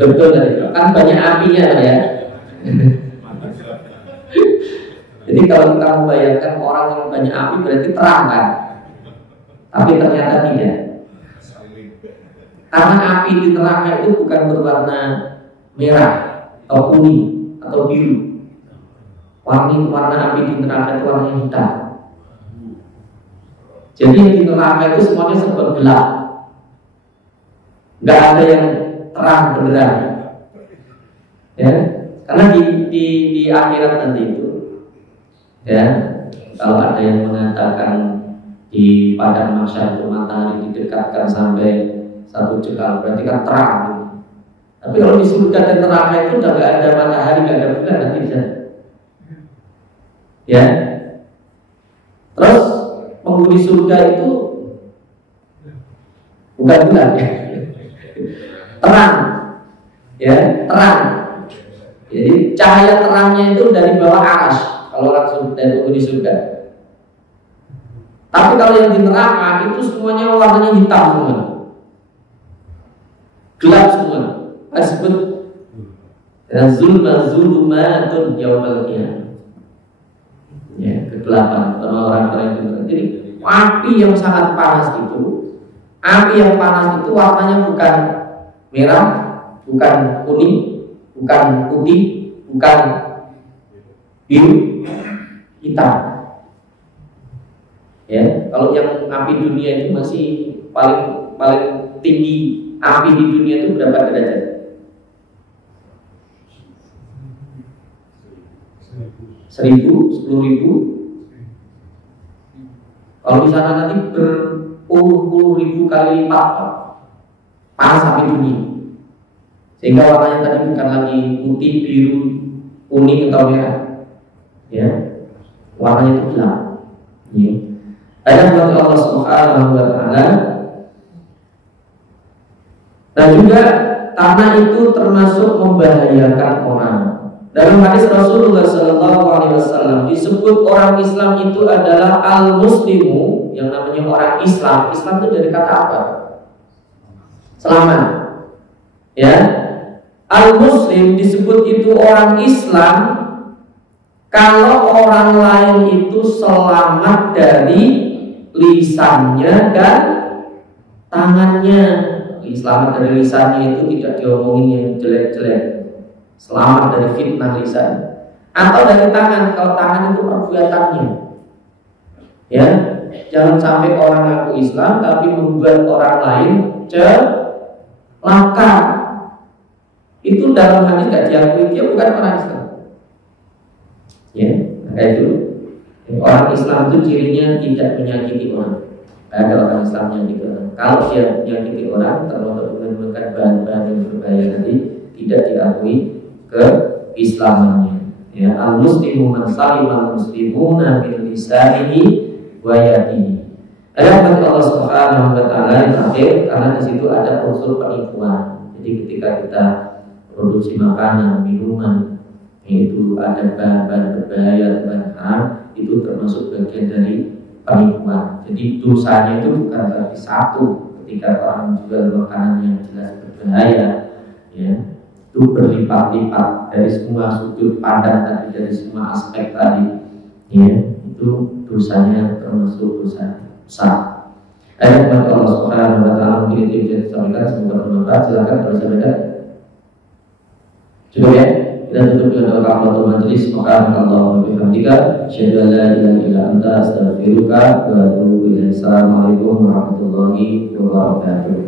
Betul tadi. Kan banyak apinya ya. Jadi kalau kita membayangkan orang yang banyak api berarti terang kan? Tapi ternyata tidak. Karena api di neraka itu bukan berwarna merah atau kuning atau biru. Warna api di neraka itu warna hitam. Jadi di neraka itu semuanya serba gelap. Nggak ada yang terang benderang. Ya, karena di akhirat nanti itu, ya, kalau ada yang mengatakan di padang mahsyar itu matahari didekatkan sampai 1 jengkal, berarti kan terang. Tapi kalau di surga dan neraka itu udah gak ada matahari, gak ada bulan nanti bisa. Ya. Terus penghuni surga itu bukan bulan, ya. Terang. Ya, terang. Jadi cahaya terangnya itu dari bawah arsy kalau langsung dari penghuni surga. Tapi kalau yang di neraka itu semuanya warnanya hitam semua, gelap semua. Disebut zulumatun yaumal qiyamah. Ya, kegelapan orang-orang itu. Jadi api yang sangat panas itu, api yang panas itu warnanya bukan merah, bukan kuning, bukan putih, bukan biru, hitam. Ya, kalau yang api dunia itu masih paling tinggi api di dunia itu berapa derajat? 1.000, 10.000. Kalau di sana nanti berpuluh-puluh ribu kali lipat panas api dunia, sehingga warnanya tadi bukan lagi putih, biru, kuning atau merah. Ya, warnanya itu gelap. Ya. Ada firman Allah Subhanahu wa taala. Dan juga karena itu termasuk membahayakan orang. Dalam hadis Rasulullah SAW disebut orang Islam itu adalah al-muslimu, yang namanya orang Islam. Islam itu dari kata apa? Selamat. Ya, al-muslim disebut itu orang Islam kalau orang lain itu selamat dari lisannya dan tangannya. Selamat dari lisannya itu tidak diomongin yang jelek-jelek, selamat dari fitnah lisan. Atau dari tangan, kalau tangan itu perbuatannya, ya, Jangan sampai orang ngaku Islam tapi membuat orang lain celaka. Itu dalam hadis tidak diakui, dia bukan orang Islam. Ya, maka itu orang Islam itu cirinya tidak menyakiti orang. Ada orang Islam yang menyakiti orang. Kalau dia menyakiti orang, termasuk menggunakan bahan-bahan yang berbahaya tadi, tidak diakui keislamannya. Ya, al-muslimu man salima muslimuna min lisanihi wa yadihi. Ada firman Allah Subhanahu wa taala yang terakhir, karena di situ ada unsur penipuan. Jadi ketika kita produksi makanan, minuman, itu ada bahan-bahan berbahaya, bahan haram, itu termasuk bagian dari penipuan. Jadi dosanya itu bukan berarti satu ketika orang menjual makanan yang jelas berbahaya, ya, itu berlipat-lipat dari semua sudut pandang tadi, dari semua aspek tadi, ya, itu dosanya termasuk dosa besar. Ayat Allah Subhanahu wa taala mungkin itu bisa disampaikan, semoga bermanfaat. Silakan kalau sampaikan. Cukup ya. Kita tutup dengan doa kafaratul majelis. Subhanallah wa bihamdika, asyhadu an la ilaha illa anta, astaghfiruka wa atubu ilaik. Assalamualaikum warahmatullahi wabarakatuh.